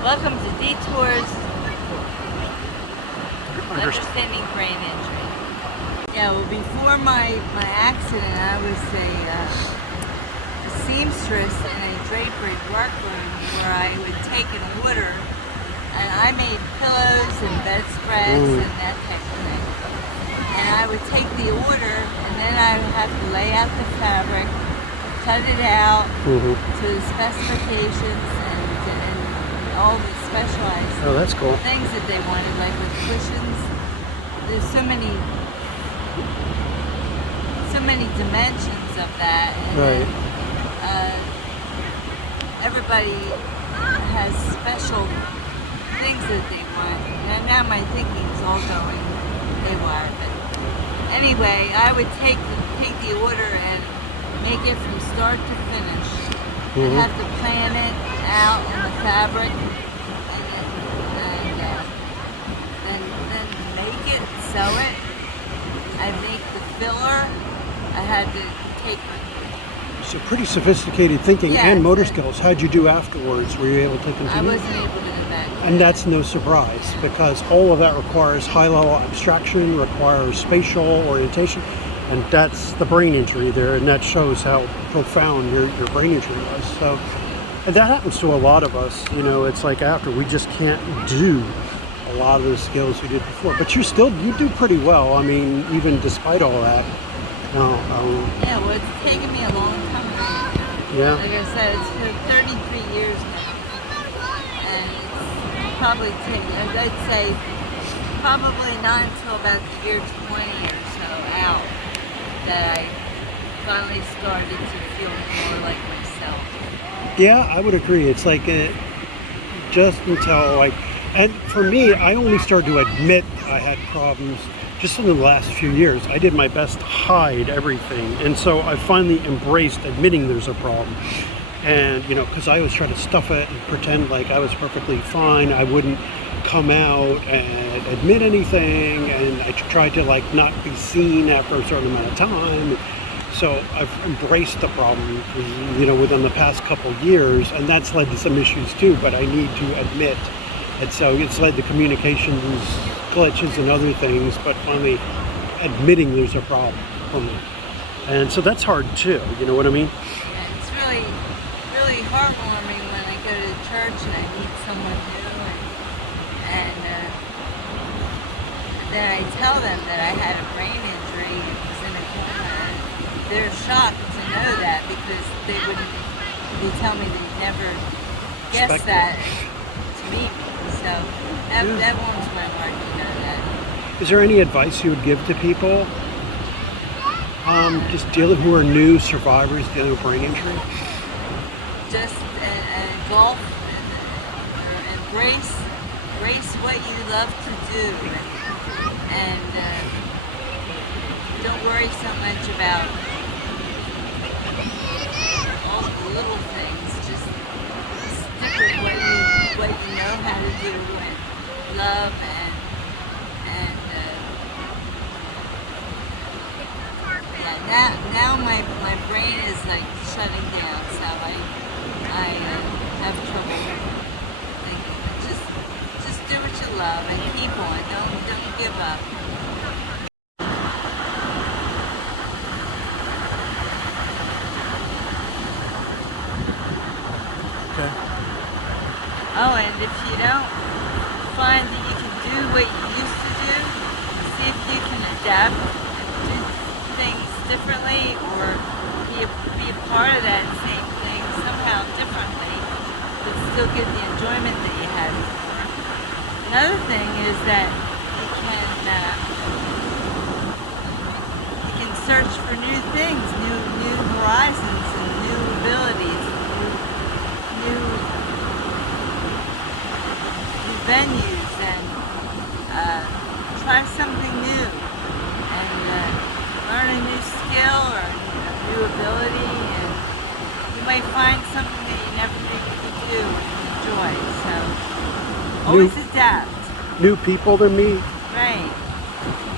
Welcome to Detours, Understanding Brain Injury. Yeah, well, before my accident, I was a seamstress in a drapery workroom where I would take an order, and I made pillows and bedspreads and that type of thing. And I would take the order, and then I would have to lay out the fabric, cut it out to the specifications, and all the specialized cool. things that they wanted, like with cushions. There's so many dimensions of that, and everybody has special things that they want. And now my thinking is all going haywire. But anyway, I would take the order and make it from start to finish. I'd have to plan it out on the fabric, and then make it, sew it. I make the filler. I had to take. So pretty sophisticated thinking and motor skills. How'd you do afterwards? Were you able to continue? I wasn't able to go back. And that's no surprise, because all of that requires high-level abstraction, requires spatial orientation, and that's the brain injury there, and that shows how profound your brain injury was. So, and that happens to a lot of us. You know, it's like after we just can't do a lot of the skills we did before. But you do pretty well. I mean, even despite all that. Yeah, well, it's taken me a long time. Yeah. Like I said, it's been 33 years now, and it's probably I'd say probably not until about the year 20 or so out that I finally started to feel more like myself. Yeah, I would agree. It's like just until and for me, I only started to admit I had problems just in the last few years. I did my best to hide everything, and so I finally embraced admitting there's a problem. And because I was trying to stuff it and pretend like I was perfectly fine, I wouldn't come out and admit anything, and I tried to not be seen after a certain amount of time. So I've embraced the problem, within the past couple years, and that's led to some issues too. But I need to admit. And so it's led to communications glitches and other things, but finally admitting there's a problem for me. And so that's hard too, you know what I mean? And it's really, really heartwarming when I go to church and I meet someone new, and then I tell them that I had a brain injury and was in a coma. They're shocked to know that, because they tell me they never guessed that to me. So that warms my heart to know that. Is there any advice you would give to people just who are new survivors dealing with brain injury? Just engulf and embrace what you love to do, and don't worry so much about all the little things. Just stick with what you know how to do, and love, and now my brain is shutting down, so I have trouble thinking. Just do what you love and keep on. Don't give up. Okay. Oh, and if you don't find that you can do what you used to do, see if you can adapt and do things differently, or be a part of that same thing somehow differently, but still get the enjoyment that you had before. Another thing is that you can search for new things, new horizons, and new abilities, new venues, and try something new, and learn a new skill or a new ability, and you might find something that you never knew you could do and enjoy. So always adapt. New people to meet. Right.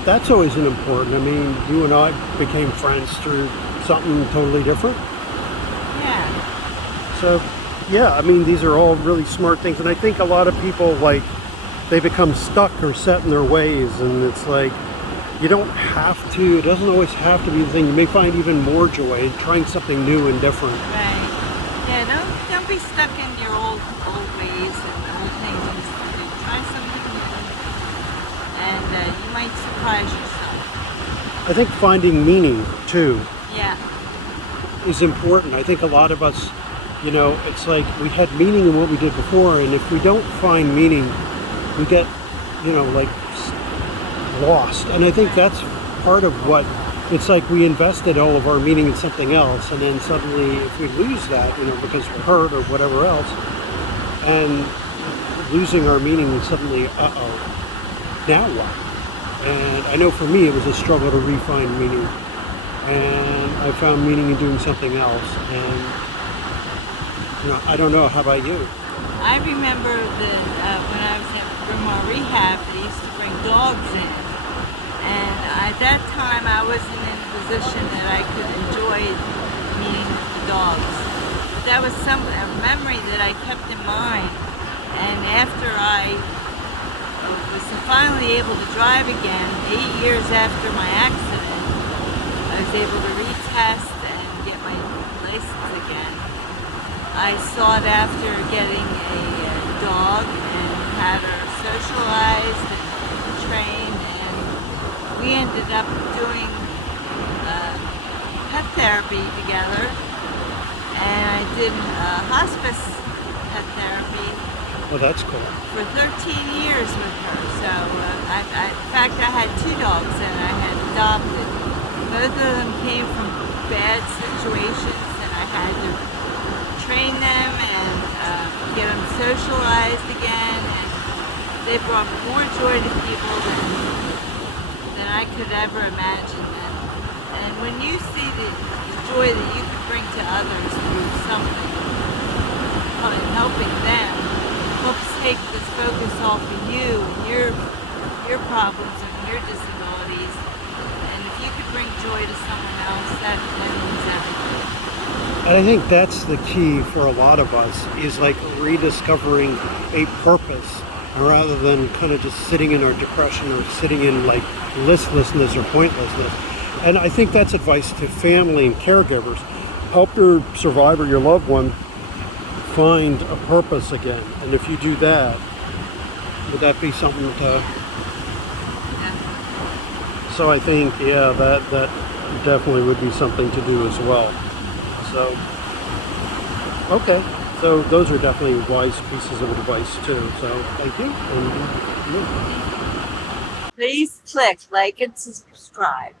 That's always an important. I mean, you and I became friends through something totally different. Yeah. So Yeah, I mean, these are all really smart things, and I think a lot of people, like, they become stuck or set in their ways, and it's like, you don't have to, it doesn't always have to be the thing. You may find even more joy in trying something new and different. Right. Yeah, don't be stuck in your old ways and old things you used to do. Try something new, and you might surprise yourself. I think finding meaning, too, Yeah. is important. I think a lot of us, you know, it's like we had meaning in what we did before, and if we don't find meaning, we get, you know, like lost. And I think that's part of what it's like. We invested all of our meaning in something else, and then suddenly if we lose that, you know, because we're hurt or whatever else, and losing our meaning, suddenly, now what? And I know for me it was a struggle to refine meaning, and I found meaning in doing something else. And you know, I don't know, how about you? I remember that when I was in Grandma Rehab, they used to bring dogs in. And at that time, I wasn't in a position that I could enjoy meeting the dogs. But that was a memory that I kept in mind. And after I was finally able to drive again, 8 years after my accident, I was able to retest and get my license again. I sought after getting a dog and had her socialized and trained, and we ended up doing pet therapy together, and I did hospice pet therapy Well, that's cool. for 13 years with her. So in fact, I had 2 dogs that I had adopted. Both of them came from bad situations, and I had to train them and get them socialized again, and they brought more joy to people than I could ever imagine. And when you see the joy that you could bring to others through something, helping them, helps take this focus off of you and your problems and your disabilities. And if you could bring joy to someone else, that means everything. And I think that's the key for a lot of us, is like rediscovering a purpose rather than kind of just sitting in our depression or sitting in like listlessness or pointlessness. And I think that's advice to family and caregivers. Help your survivor, your loved one, find a purpose again. And if you do that, would that be something to... Yeah. So I think, yeah, that definitely would be something to do as well. So, okay. So those are definitely wise pieces of advice too. So thank you. And, yeah. Please click like and subscribe.